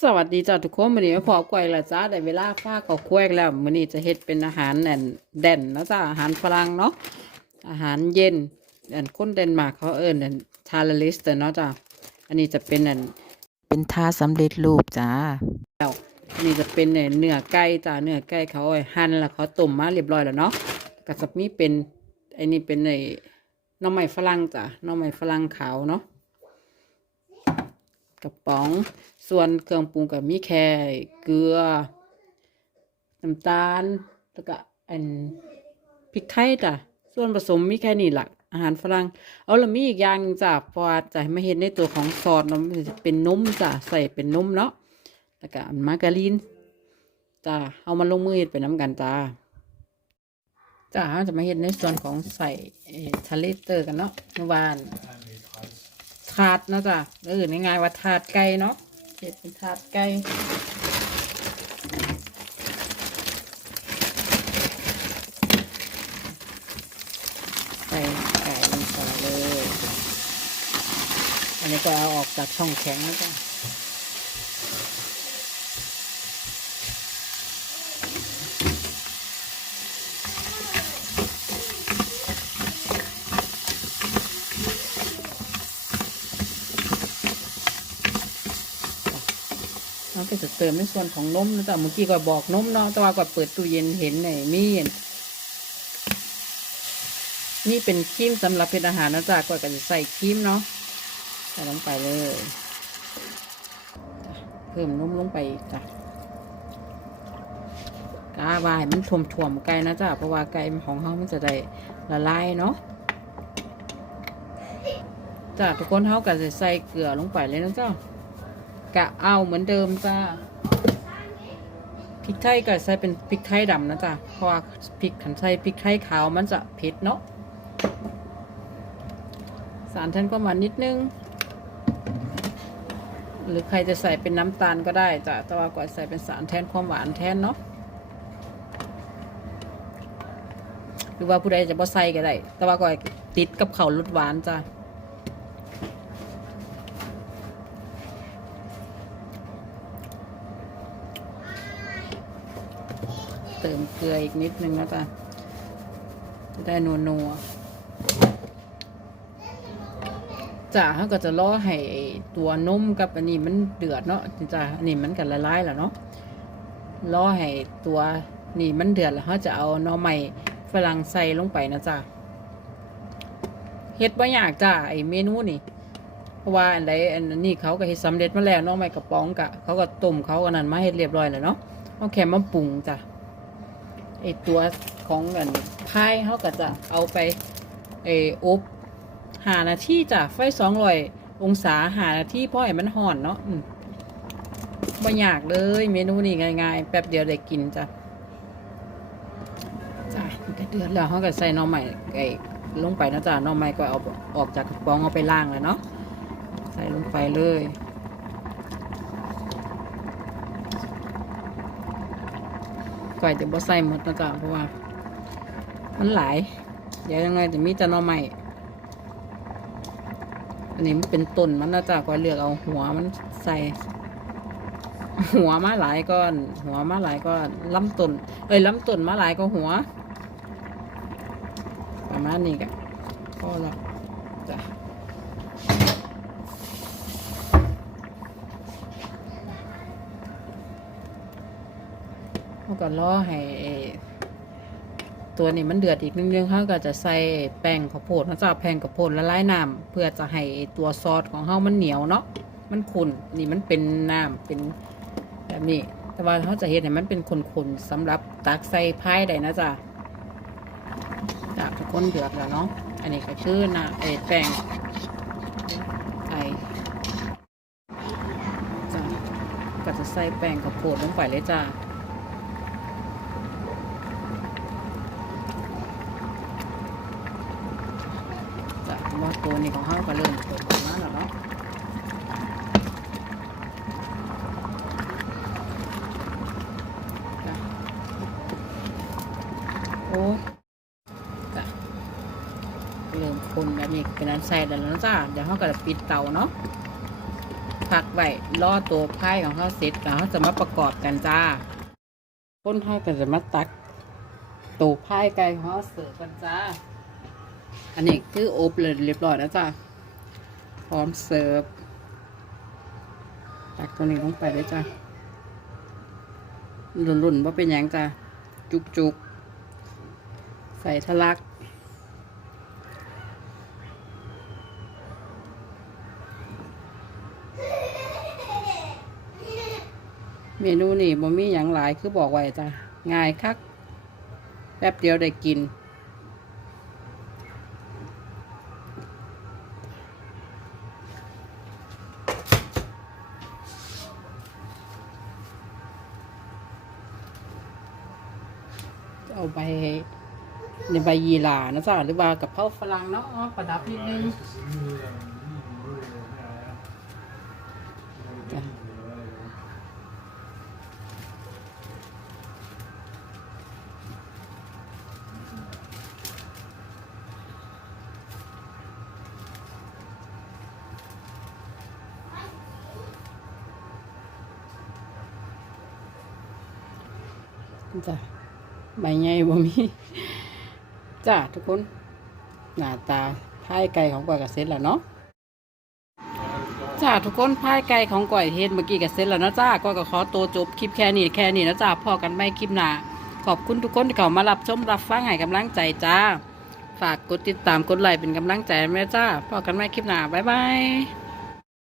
สวัสดีจ้าทุกคนวันนี้มาพอกล้วยละจ้าได้เวลาฟ้าก็กล้วยแล้ววันนี้จะเฮ็ดเป็นอาหารแน่นเด่นนะจ้าอาหารฝรั่งเนาะอาหารเย็นอันคนเดนมาร์กเขาเอิ้นอันทาร์ลิสเตอร์เนาะจ้าอันนี้จะเป็นอันเป็นทาสำเร็จรูปจ้าอันนี้จะเป็นเนี่ยเนื้อไก่จ้าเนื้อไก่เขาเอาไว้หั่นแล้วเขาต้มมาเรียบร้อยแล้วเนาะก็จะมีเป็นอ้นี่เป็นไอ้หน้ำไม้ฝรั่งจ้าน้ำไม้ฝรั่งขาวเนาะ กระป๋อง ส่วนเครื่องปรุงก็มีแค่เกลือน้ำตาลแล้วก็อันพริกไทยจ้ะส่วนผสมมีแค่นี้หลักอาหารฝรั่งเอาละมีอีกอย่างหนึงจ้ะพราะว่าจะมาเห็นในตัวของซอสเนาะจะเป็นนมจ้ะใส่เป็นนมเนาะแล้วก็มาการีนจ้าเอามาลงมือเฮ็ดไปน้ำกันจ้าจ้าจะมาเฮ็ดในส่วนของใส่เอ่อทะเลเตอร์กันเนาะเมื่อวาน ถาดเนาะจ้าเออง่ายๆว่าถาดไก่เนาะเฮ็ดเป็นถาดไก่ใส่ไก่ลงไปเลย อันนี้ก็เอาออกจากช่องแข็งแล้วจ้ะ เราก็จะเติมในส่วนของนมนะจ๊ะเมื่อกี้ก็บอกนมเนาะแต่ว่าก็เปิดตู้เย็นเห็นไหนมีอันนี่เป็นครีมสำหรับเป็นอาหารนะจ๊ะก็จะใส่ครีมเนาะใส่ลงไปเลย เพิ่มนมลงไปจ้ะกาวายมันถ่วมถ่วมๆไก่นะจ๊ะเพราะว่าไก่ของเขามันจะได้ละลายเนาะจ้ะทุกคนเขาก็จะใส่เกลือลงไปเลยนะจ๊ะ กะเอาเหมือนเดิมจ้าพริกไทยก็ใส่เป็นพริกไทยดำนะจ๊ะเพราะว่าพริกขันใส่พริกไทยขาวมันจะเผ็ดเนาะสารแทนความหวานนิดนึง หรือใครจะใส่เป็นน้ำตาลก็ได้จ้ะแต่ว่าก่อนใส่เป็นสารแทนความหวานแทนเนาะหรือว่าผู้ใดจะบ่ใส่ก็ได้ แต่ว่าก่อนติดกับเขารสหวานจ้ะ เติมเกลืออีกนิดนึงนะจ๊ะจะได้นัวนัวๆจ้ะเขาก็จะล่อให้ตัวนมกับอันนี้มันเดือดเนาะจ้ะอันนี้มันกันละลายแล้วเนาะล่อให้ตัวนี่มันเดือดแล้วเขาจะเอาน่อไม้ฝรั่งใส่ลงไปนะจ๊ะเฮ็ดบ่ยากจ้ะไอเมนูนี่เพราะว่าอันใดอันนี้เขาก็เฮ็ดสำเร็จมาแล้วน่อไม้กระป๋องกะเขาก็ต้มเขาอันนั้นมาเฮ็ดเรียบร้อยแล้วเนาะเอาแค่มาปรุงจ้ะ ไอตัวของเงินพายเขาก็จะเอาไปไออบหานาทีจ้ะไฟสองร้อยองศาหานาทีเพราะไอ้มันห่อนเนาะไม่ยากเลยเมนูนี้ง่ายๆแป๊บเดียวได้กินจ้ะจ้ะเดือดแล้วเขาก็ใส่น่อใหม่ไอ้ลงไปนะจ๊ะน่อใหม่ก็เอาออกจากกระป๋องเอาไปล้างเลยเนาะใส่ลงไปเลย ก่อยจะบ่ใส่หมดนะจ๊ะเพราะว่า มันหลาย เดี๋ยวยังไงจะมีแต่หน่อใหม่อันนี้มันเป็นต้นมันนะจ๊ะก่อยเลือกเอาหัวมันใส่ หัวมาหลายก้อน หัวมาหลายก้อนลำต้นเอ้ยลำต้นมาหลายก็หัว ประมาณนี้กะก็ละจ้ะ เขาก็รอให้ตัวนี้มันเดือดอีกนิดนึงเขาก็จะใส่แป้งข้าวโพดเขาจะแป้งข้าวโพดละลายน้ำเพื่อจะให้ตัวซอสของเขามันเหนียวเนาะมันขุ่นนี่มันเป็นน้ำเป็นแบบนี้ แต่ว่าเขาจะเห็นให้มันเป็นขุ่นๆสำหรับตักใส่พายได้นะจ๊ะจากทุกคนเดือดแล้วเนาะอันนี้ก็คือน้ำเอแป้งไทยจ้ะก็จะใส่แป้งข้าวโพดลงไปเลยจ้า ว่าตัวนี้ของเขาก็เริ่มเปิดออกมาแล้วเนาะโอ้จ้ะเริ่มคนแบบนี้เป็นอันใส่แล้วนะจ้ะเดี๋ยวเขาก็จะปิดเตาเนาะพักไว้รอตัวไพ่ของเขาเสร็จแล้วเขาจะมาประกอบกันจ้าคนเขาก็จะมาตักตัวไพ่ไก่ของเขาเสิร์ฟกันจ้า อันนี้คืออบเลยเรียบร้อยแล้วจ้าพร้อมเสิร์ฟตักตัวนี้ลงไปเลยจ้าหลุ่นๆว่าเป็นยังจ้าจุกๆ ใส่ทะลักเมนูนี่บ่มีอย่างหลายคือบอกไว้จ้ะง่ายคัก แป๊บเดียวได้กิน เอาใบในใบยีหร่านะจ๊ะหรือว่ากับเพราฝรั่งเนาะประดับนิดนึงจ้ะ ใบใหญ่บ่มีจ้าทุกคน หน้าตาพายไก่ของก่อยกับเสร็จแล้วเนาะจ้าทุกคนพายไก่ของก่อยเฮ็ดเมื่อกี้กับเสร็จแล้วนะจ้าก็ก็ขอตัวจบคลิปแค่นี้แค่นี้นะจ้าพอกันไม่คลิปหน้าขอบคุณทุกคนที่เข้ามารับชมรับฟังให้กำลังใจจ้า ฝากกดติดตามกดไลค์เป็นกำลังใจแม่จ้าพอกันไม่คลิปหน้าบ๊ายบาย